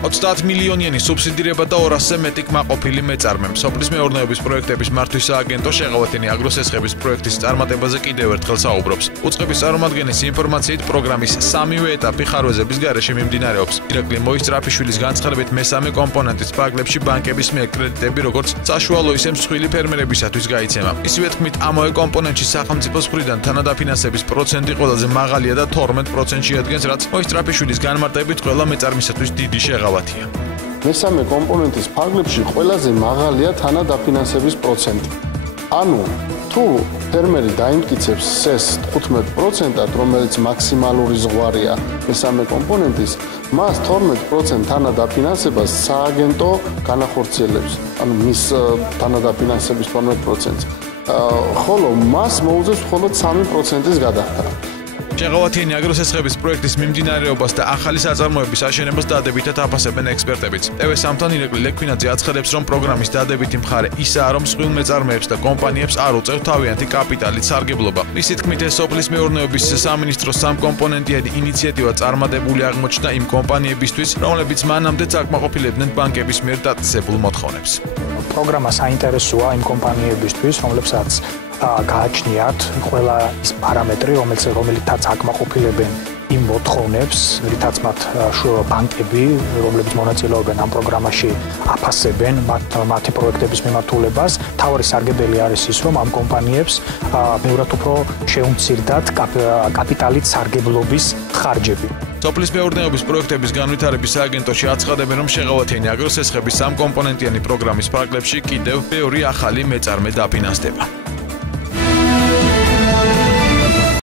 30 მილიონიანი სუბსიდირება და 200-ზე მეტი კმაყოფილი მეწარმე. სოფლის მეურნეობის პროექტების მართვის სააგენტო შეღავათიანი აგროსესხების პროექტის წარმატებაზე კიდევ ერთხელ საუბრობს. უწყების წარმომადგენლის ინფორმაციით პროგრამის სამივე ეტაპი ხარვეზების გარეშე მიმდინარეობს. ირაკლი მოისწრაფიშვილის განცხადებით მესამე კომპონენტის ფარგლებში ბანკების მიერ კრედიტები როგორც საშუალო ისე მსხვილი ფერმერებისათვის გაიცემა. ისივე თქმით, ამავე კომპონენტში სახელმწიფოს მხრიდან თანადაფინანსების პროცენტი ყველაზე მაღალია და 12% შეადგენს, რაც მოისწრაფიშვილის განმარტებით ყველა მეწარმისათვის დიდი შეღავათია. მესამე კომპონენტის ფარგლებში ყველაზე მაღალია თანადაფინანსების პროცენტი. ანუ თუ ფერმერი დაიმტკიცებს SES 15%-ად, რომელიც მაქსიმალური ზღვარია მესამე კომპონენტის, მას 12% თანადაფინანსებას სააგენტო განახორციელებს. ანუ მის თანადაფინანსების 12%-ს. ხოლო მას მოუწევს მხოლოდ 3%-ის გადახდა. შეღავათიანი აგროსესხების პროექტის მიმდინარეობას და ახალი საწარმოების აშენებას დადებითად აფასებენ ექსპერტებიც. TV3-თან ირაკლი ლექვინაძე აცხადებს, რომ პროგრამის დადებითი მხარე ისაა, რომ მსხვილ მეწარმეებს და კომპანიებს არ უწევთ თავიანთი კაპიტალით სარგებლობა. მისი თქმით, ეს სოფლის მეურნეობის სამინისტროს სამკომპონენტიანი ინიციატივა წარმატებული აღმოჩნდა იმ კომპანიებისთვის, რომლებიც მანამდე აკმაყოფილებდნენ ბანკების მიერ დაწესებულ მოთხოვნებს. პროგრამა საინტერესოა იმ კომპანიებისთვის, რომლებსაც გააჩნიათ ყველა ის პარამეტრი, რომელთაც აკმაყოფილებენ იმ მოთხოვნებს, რითაც მათ ბანკები, რომლებიც მონაწილეობენ ამ პროგრამაში, აფასებენ მათი პროექტების მიმართულებას. თავარი სარგებელი არის ის, რომ ამ კომპანიებს ბევრად უფრო შეუმცირდათ კაპიტალით სარგებლობის ხარჯები. სოფლის მეურნეობის პროექტების განვითარების სააგენტოში აცხადებენ, რომ შეღავათიანი აგროსესხების სამკომპონენტიანი პროგრამის ფარგლებში კიდევ ბევრი ახალი მეწარმე დაფინანსდება.